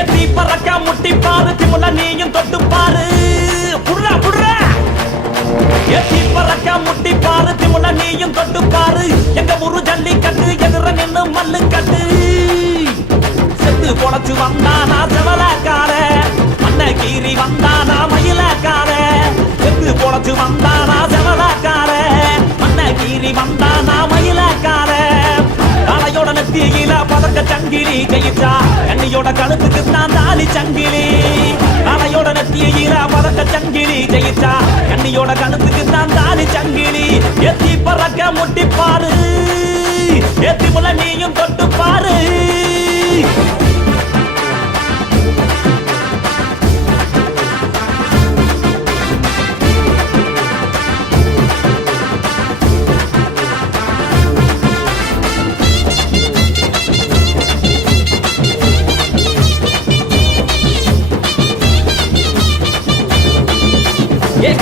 எத்தி பறக்க முட்டி பாரு திமுல நீயும் தொட்டு பாரு புடுறா புடுறா எத்தி பறக்க முட்டி பாரு திமுல நீயும் தொட்டு பாரு எங்க ஊரு ஜல்லிக்கட்டு எதிர நின்னு மல்லு கட்டு செத்து பொழைச்சு வந்தானா செவலக்கார மண்ண கீறி வந்தானா மயிலக்கார செத்து பொழைச்சு வந்தானா செவலக்கார மண்ண கீறி வந்தானா மயிலக்கார காளையோட நெத்தியில பதக்க சங்கிலி கையிட்டா கண்ணியோட கழுத்துக்கு தான் தாலி சங்கிலி காளையோட நெத்தியில பதக்க சங்கிலி கையிட்டா கண்ணியோட கழுத்துக்கு தான் தாலி சங்கிலி எத்தி பறக்க முட்டி பாரு எத்தி முல நீயும் தொட்டு பாரு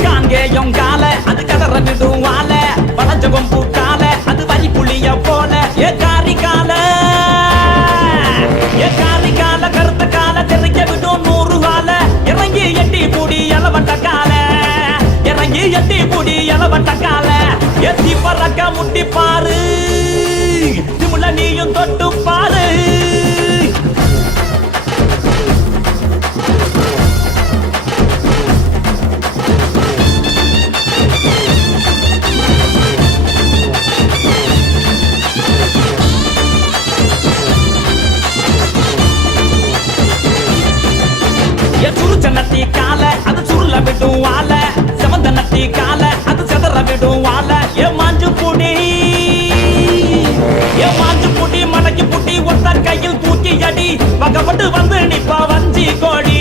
காங்கேயம் கால அது கதற விடுவால பழஞ்சகம் பூக்கால அது வரி புளிய போல ஏ காரி கால கருத்த கால தெரிக்க விடும் 100 கால இறங்கி எட்டி பூடி எலவட்ட கால இறங்கி எட்டி பூடி எலவட்ட கால எத்தி பறக்க முட்டி பாரு திமுல நீயும் தொட்டு பாரு நத்தி கால அது சுருள விடும் வாழ செவந்த நத்தி கால அது செதற விடும் வாழ ஏ மாஞ்சு புடி மடக்கி புட்டி ஒத்த கையில் தூக்கி அடி பக்கப்பட்டு வந்து நிப்பா வஞ்சி கோடி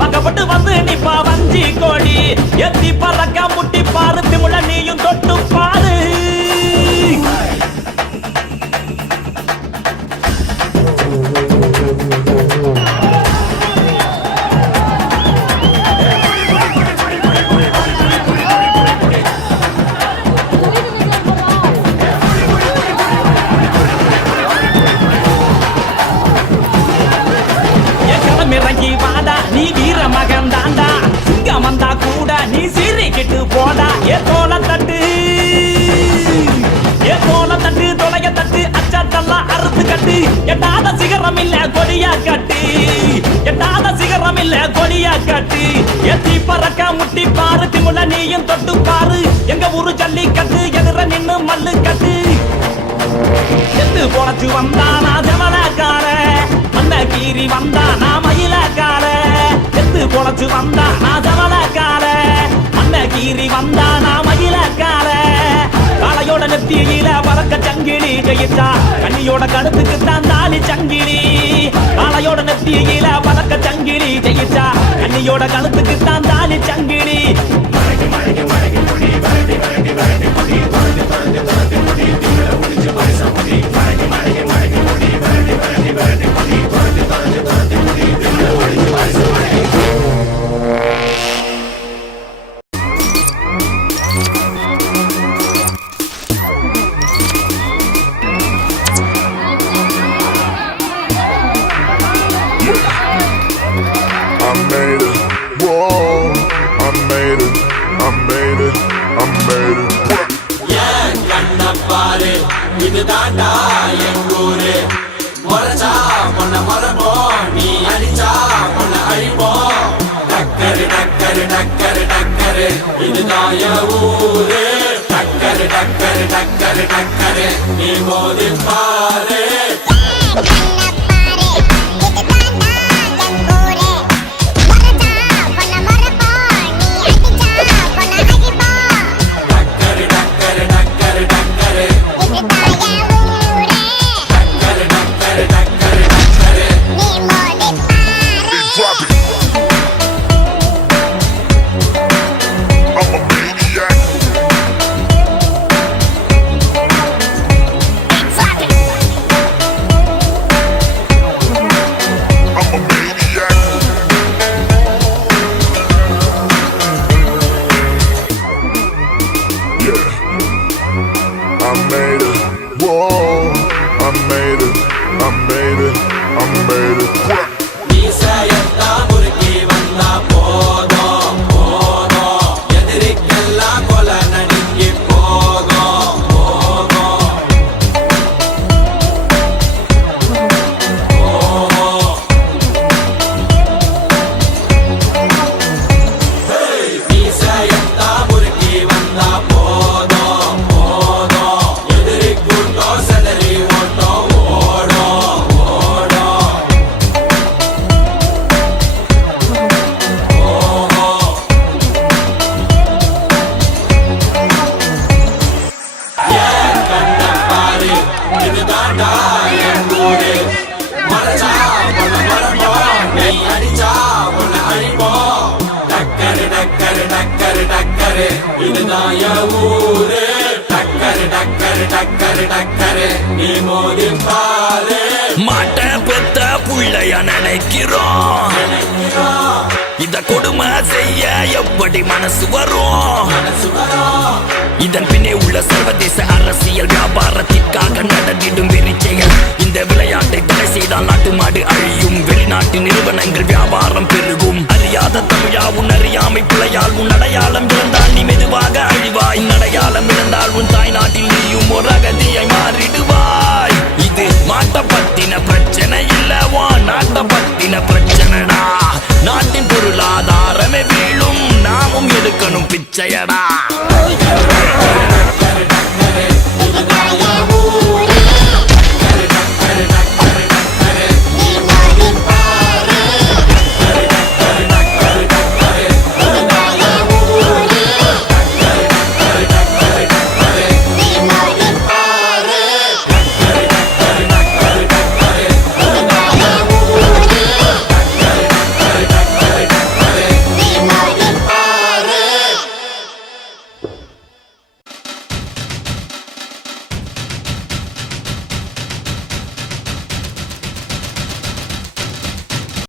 பக்கப்பட்டு வந்து நிப்பா வஞ்சி கோடி எத்தி பறக்க முட்டி பாரு திமுல நீயும் தொட்டு பாரு இறங்கி வாடா நீ வீர மகன் தாண்டா சிங்கம் வந்தா கூட நீ சீறிக்கிட்டு போடா ஏ தோல தட்டு தொலைய தட்டு அச்சாட்டெல்லாம் அறுத்து கட்டு எட்டாத சிகரம் இல்ல கொடியா கட்டு எட்டாத சிகரம் இல்ல கொடியா கட்டு எத்தி பறக்க முட்டி பாரு திமுல நீயும் தொட்டு பாரு எங்க ஊரு ஜல்லிக்கட்டு எதிர நின்னு மல்லு கட்டு செத்து பொழைச்சு வந்தானா செவலக்கார மண்ண கீறி வந்தானா மயிலக்கார செத்து பொழைச்சு வந்தானா செவலக்கார மண்ண கீறி வந்தானா மயிலக்கார காளையோட நெத்தியில பறக்க சங்கிலி கையிட்டா கண்ணியோட கழுத்துக்கு தான் தாலி சங்கிலி காளையோட நெத்தியில பறக்க சங்கிலி கையிட்டா கண்ணியோட கழுத்துக்கு தான் தாலி சங்கிலி இது தாண்டா எங்கூரு முறைச்சா பொண்ண மரபோம் நீ அடிச்சா பொண்ண அழிப்போம் டக்கரு டக்கரு டக்கரு டக்கரு இதுதான் என் ஊரு டக்கரு டக்கரு டக்கரு டக்கரு நீ மோதி பாரு நீ மோதி பாரு. மாட்ட பெத்த புள்ளைய நினைக்கிறோம், இத கொடுமை செய்ய எப்படி மனசு வரும்? இதன் பின்னே உள்ள சர்வதேச அரசியல் வியாபாரத்திற்காக நடந்திடும் வெறிச்செயல். இந்த விளையாட்டை தடை செய்தால் நாட்டு மாடு அழியும், வெளிநாட்டு நிறுவனங்கள் வியாபாரம் பெருகும். அறியாத தமிழா உன் அறியாமை பிழையால் உன் அடையாளம் இழந்தால் நீ மெதுவாக அழிவாய். அடையாளம் இழந்தால் உன் தாய் நாட்டில் நீயும் ஒரு அகதியாய் மாறிடுவாய். இது மாட்ட பத்தின பிரச்சனை இல்லவா, நாட்ட பத்தின பிரச்சனைடா. நாட்டின் பொருளாதாரமே வீழும், நாமும் எடுக்கணும் பிச்சையடா.